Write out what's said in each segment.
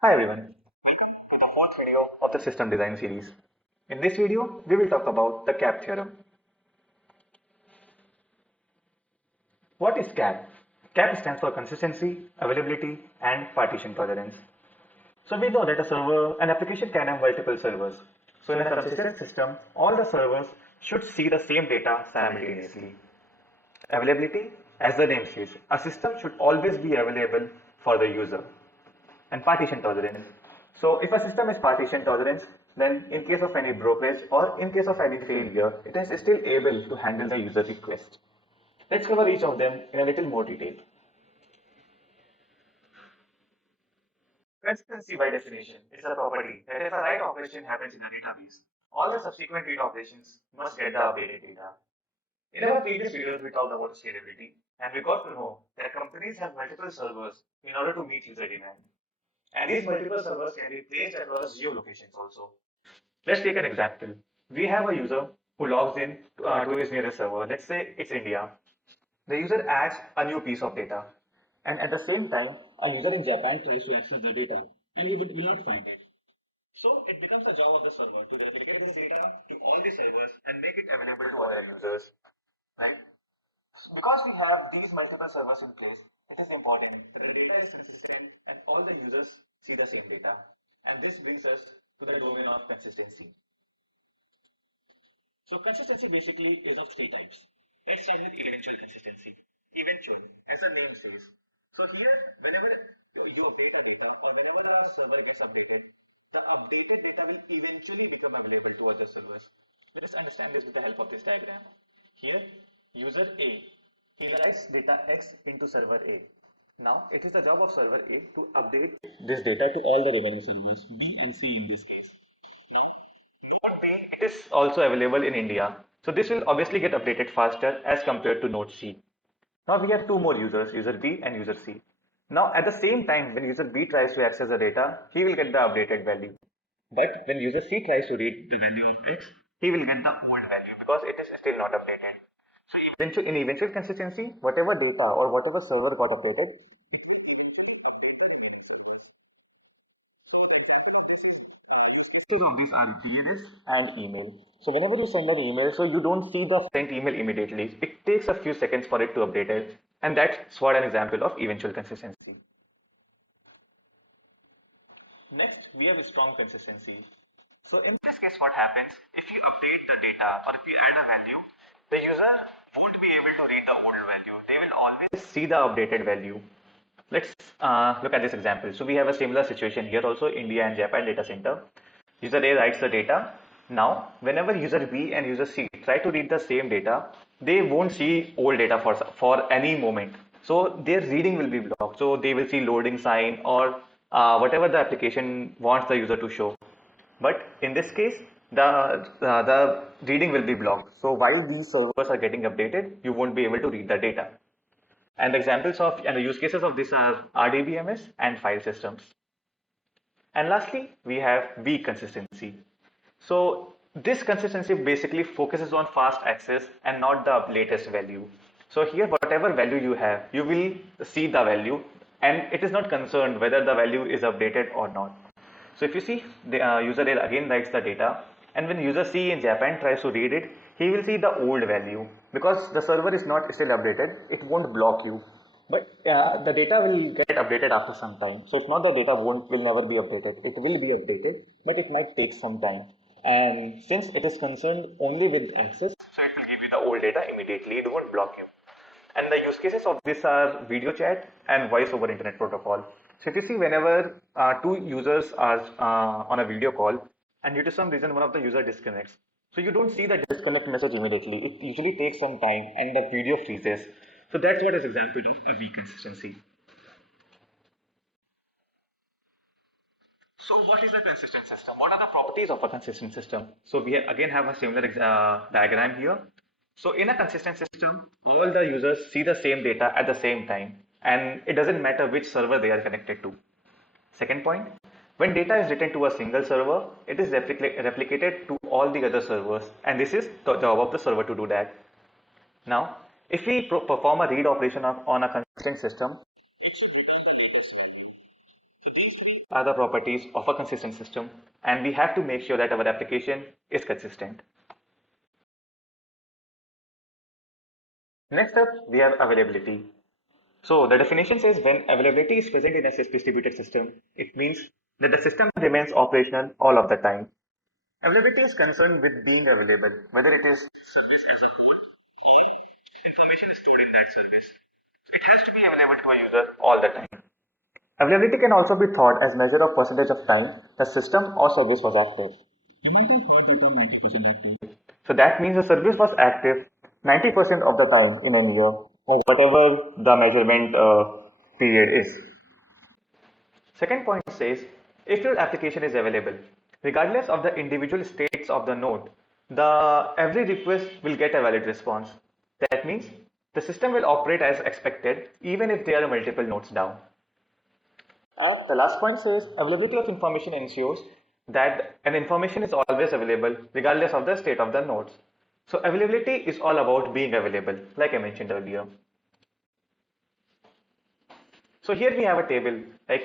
Hi everyone, welcome to the fourth video of the system design series. In this video, we will talk about the CAP theorem. What is CAP? CAP stands for consistency, availability, and partition tolerance. So we know that an application can have multiple servers. So in a consistent system, all the servers should see the same data simultaneously. Availability, as the name says, a system should always be available for the user. And partition tolerance. So if a system is partition tolerance, then in case of any brokerage or in case of any failure, it is still able to handle the user request. Let's cover each of them in a little more detail. Consistency by definition is a property that if a write operation happens in a database, all the subsequent read operations must get the updated data. In our previous videos, we talked about scalability, and we got to know that companies have multiple servers in order to meet user demand. And these multiple servers can be placed across geolocations also. Let's take an example. We have a user who logs in to his nearest server. Let's say it's India. The user adds a new piece of data, and at the same time, a user in Japan tries to access the data, and he will not find it. So it becomes a job of the server to replicate this data to all the servers and make it available to other users. Right? Because we have these multiple servers in place, it is important that the data is consistent and all the users see the same data. And this brings us to the domain of consistency. So consistency basically is of three types. Let's start with eventual consistency. Eventual, as the name says. So here, whenever you update a data or whenever the server gets updated, the updated data will eventually become available to other servers. Let us understand this with the help of this diagram. Here, user A, he writes data X into server A. Now, it is the job of server A to update this data to all the remaining servers, B and C in this case. It is also available in India. So this will obviously get updated faster as compared to node C. Now we have two more users, user B and user C. Now at the same time, when user B tries to access the data, he will get the updated value. But when user C tries to read the value of X, he will get the old value because it is still not updated. So in eventual consistency, whatever data or whatever server got updated, of these are DNS and email. So whenever you send an email, so you don't see the sent email immediately. It takes a few seconds for it to update it. And that's what an example of eventual consistency. Next, we have strong consistency. So in this case, what happens if you update the data or if you add a value, the user won't be able to read the old value. They will always see the updated value. Let's look at this example. So we have a similar situation here also, India and Japan data center. User A writes the data. Now, whenever user B and user C try to read the same data, they won't see old data for any moment. So their reading will be blocked. So they will see loading sign or whatever the application wants the user to show. But in this case, the reading will be blocked. So while these servers are getting updated, you won't be able to read the data. And the examples of and the use cases of this are RDBMS and file systems. And lastly, we have weak consistency. So this consistency basically focuses on fast access and not the latest value. So here, whatever value you have, you will see the value and it is not concerned whether the value is updated or not. So if you see, the user A again writes the data, and when user C in Japan tries to read it, he will see the old value. Because the server is not still updated, it won't block you. But the data will get updated after some time. So it's not the data will never be updated. It will be updated, but it might take some time. And since it is concerned only with access, so it will give you the old data immediately. It won't block you. And the use cases of this are video chat and voice over internet protocol. So if you see, whenever two users are on a video call and due to some reason one of the user disconnects, so you don't see the disconnect message immediately. It usually takes some time and the video freezes. So that's what is example of a weak consistency. So what is a consistent system? What are the properties of a consistent system? So we again have a similar diagram here. So in a consistent system, all the users see the same data at the same time, and it doesn't matter which server they are connected to. Second point, when data is written to a single server, it is replicated to all the other servers, and this is the job of the server to do that. Now, if we perform a read operation on a consistent system, are the properties of a consistent system, and we have to make sure that our application is consistent. Next up, we have availability. So the definition says when availability is present in a distributed system, it means that the system remains operational all of the time. Availability is concerned with being available, whether it is service as a whole, information is stored in that service. It has to be available to a user all the time. Availability can also be thought as measure of percentage of time the system or service was active. So that means the service was active 90% of the time in a year, or whatever the measurement period is. Second point says, if your application is available, regardless of the individual states of the node, every request will get a valid response. That means the system will operate as expected even if there are multiple nodes down. The last point says availability of information ensures that an information is always available regardless of the state of the nodes. So availability is all about being available, like I mentioned earlier. So here we have a table, like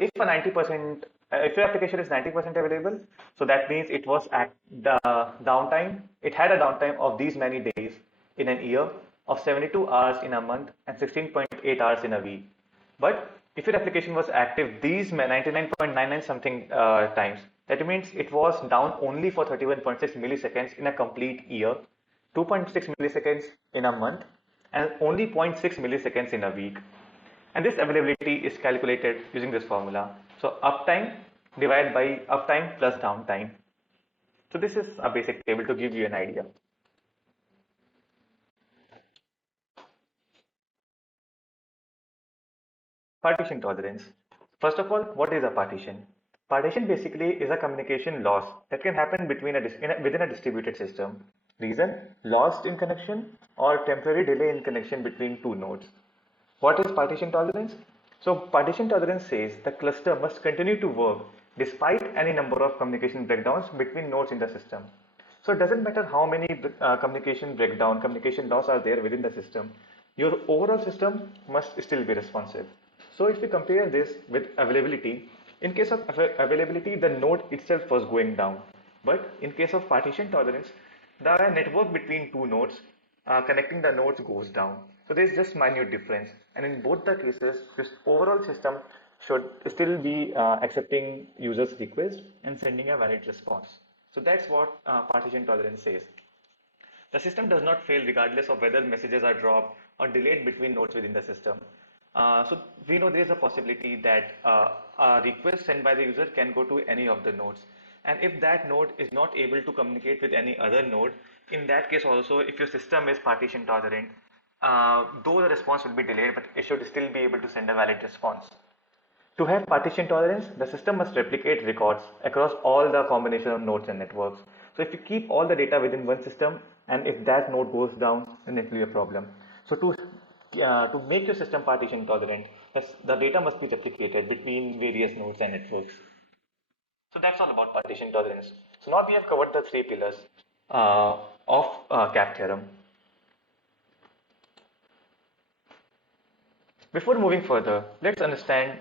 if a 90%, if your application is 90% available, so that means it was at the downtime, it had a downtime of these many days in an year, of 72 hours in a month and 16.8 hours in a week. But if your application was active these 99.99 something times, that means it was down only for 31.6 milliseconds in a complete year, 2.6 milliseconds in a month, and only 0.6 milliseconds in a week. And this availability is calculated using this formula. So uptime divided by uptime plus downtime. So this is a basic table to give you an idea. Partition tolerance. First of all, what is a partition? Partition basically is a communication loss that can happen between within a distributed system. Reason, lost in connection or temporary delay in connection between two nodes. What is partition tolerance? So partition tolerance says the cluster must continue to work despite any number of communication breakdowns between nodes in the system. So it doesn't matter how many communication loss are there within the system. Your overall system must still be responsive. So if we compare this with availability, in case of availability, the node itself was going down. But in case of partition tolerance, the network between two nodes connecting the nodes goes down. So there is just minute difference. And in both the cases, this overall system should still be accepting users' requests and sending a valid response. So that's what partition tolerance says. The system does not fail regardless of whether messages are dropped or delayed between nodes within the system. So we know there is a possibility that a request sent by the user can go to any of the nodes. And if that node is not able to communicate with any other node, in that case also, if your system is partition tolerant, though the response will be delayed, but it should still be able to send a valid response. To have partition tolerance, the system must replicate records across all the combination of nodes and networks. So if you keep all the data within one system, and if that node goes down, then it will be a problem. So to make your system partition tolerant, the data must be replicated between various nodes and networks. So that's all about partition tolerance. So now we have covered the three pillars of CAP theorem. Before moving further, let's understand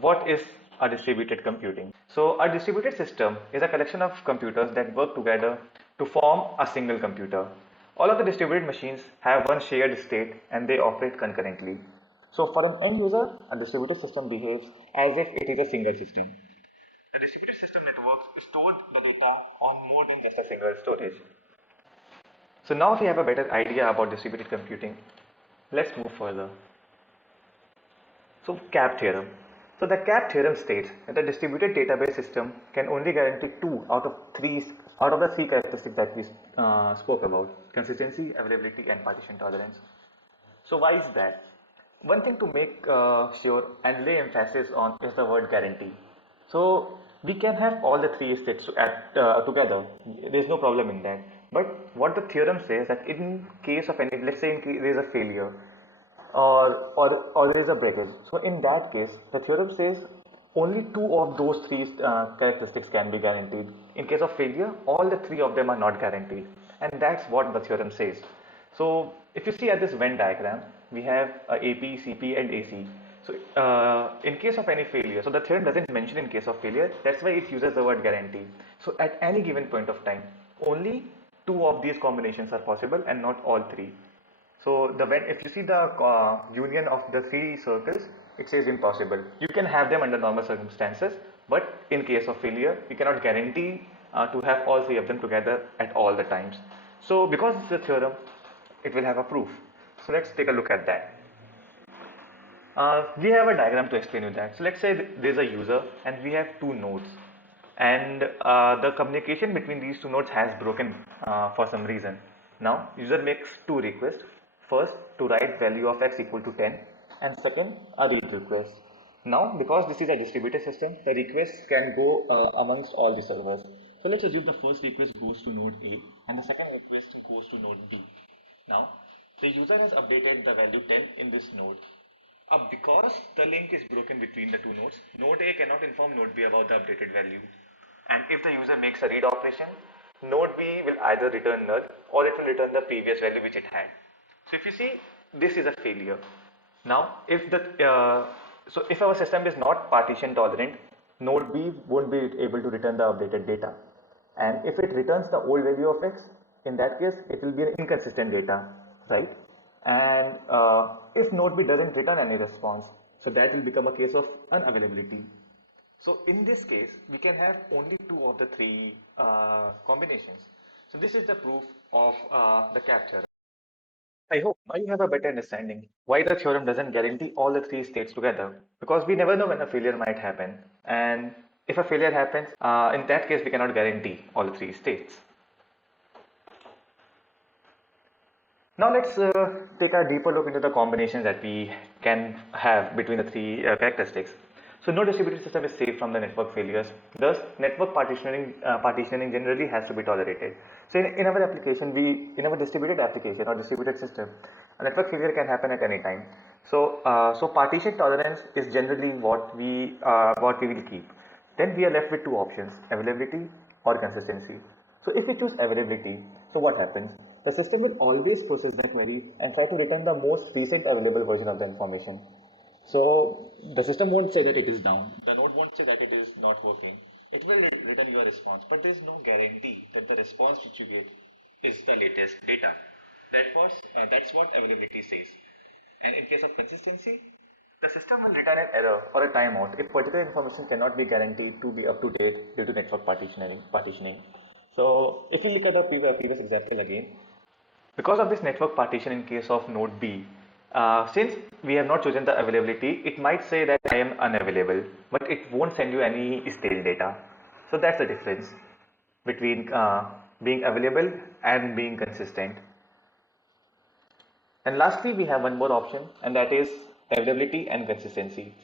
what is a distributed computing. So a distributed system is a collection of computers that work together to form a single computer. All of the distributed machines have one shared state and they operate concurrently. So for an end user, a distributed system behaves as if it is a single system. The distributed system networks store the data on more than just a single storage. So now we have a better idea about distributed computing. Let's move further. So CAP theorem. So the CAP theorem states that the distributed database system can only guarantee two out of the three characteristics that we spoke about: consistency, availability, and partition tolerance. So why is that? One thing to make sure and lay emphasis on is the word guarantee. So we can have all the three states together. There's no problem in that. But what the theorem says that in case of any, let's say in case there is a failure, or there is a breakage. So in that case, the theorem says only two of those three characteristics can be guaranteed. In case of failure, all the three of them are not guaranteed. And that's what the theorem says. So if you see at this Venn diagram, we have AP, CP and AC. So in case of any failure, so the theorem doesn't mention in case of failure, that's why it uses the word guarantee. So at any given point of time, only two of these combinations are possible and not all three. So if you see the union of the three circles, it says impossible. You can have them under normal circumstances, but in case of failure, you cannot guarantee to have all three of them together at all the times. So because it's a theorem, it will have a proof. So let's take a look at that. We have a diagram to explain you that. So let's say there's a user and we have two nodes, and the communication between these two nodes has broken for some reason. Now user makes two requests. First, to write value of x equal to 10, and second, a read request. Now because this is a distributed system, the requests can go amongst all the servers. So let's assume the first request goes to node A and the second request goes to node B. Now the user has updated the value 10 in this node. Because the link is broken between the two nodes, node A cannot inform node B about the updated value. And if the user makes a read operation, node B will either return null or it will return the previous value which it had. So if you see, this is a failure. Now, if our system is not partition tolerant, node B won't be able to return the updated data. And if it returns the old value of x, in that case, it will be an inconsistent data, right? And if node B doesn't return any response, so that will become a case of unavailability. So in this case, we can have only two of the three combinations. So this is the proof of the capture. I hope now you have a better understanding why the theorem doesn't guarantee all the three states together, because we never know when a failure might happen, and if a failure happens, in that case we cannot guarantee all the three states. Now let's take a deeper look into the combinations that we can have between the three characteristics. So no distributed system is safe from the network failures. Thus, network partitioning generally has to be tolerated. So in our application, in our distributed application or distributed system, a network failure can happen at any time. So partition tolerance is generally what we will keep. Then we are left with two options: availability or consistency. So if we choose availability, so what happens? The system will always process the query and try to return the most recent available version of the information. So the system won't say that it is down. The node won't say that it is not working. It will return your response, but there is no guarantee that the response which you get is the latest data. That's what availability says. And in case of consistency, the system will return an error or a timeout if particular information cannot be guaranteed to be up to date due to network partitioning. So if you look at the previous example again, because of this network partition in case of node B, since we have not chosen the availability, it might say that I am unavailable, but it won't send you any stale data. So that's the difference between being available and being consistent. And lastly, we have one more option, and that is availability and consistency.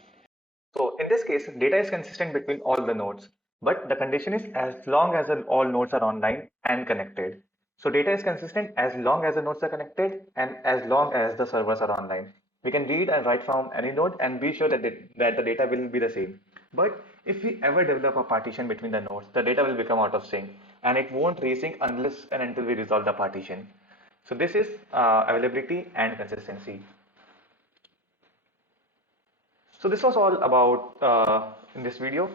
So in this case, data is consistent between all the nodes, but the condition is as long as all nodes are online and connected. So data is consistent as long as the nodes are connected and as long as the servers are online. We can read and write from any node and be sure that the data will be the same. But if we ever develop a partition between the nodes, the data will become out of sync and it won't resync unless and until we resolve the partition. So this is availability and consistency. So this was all about in this video.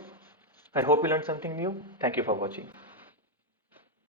I hope you learned something new. Thank you for watching.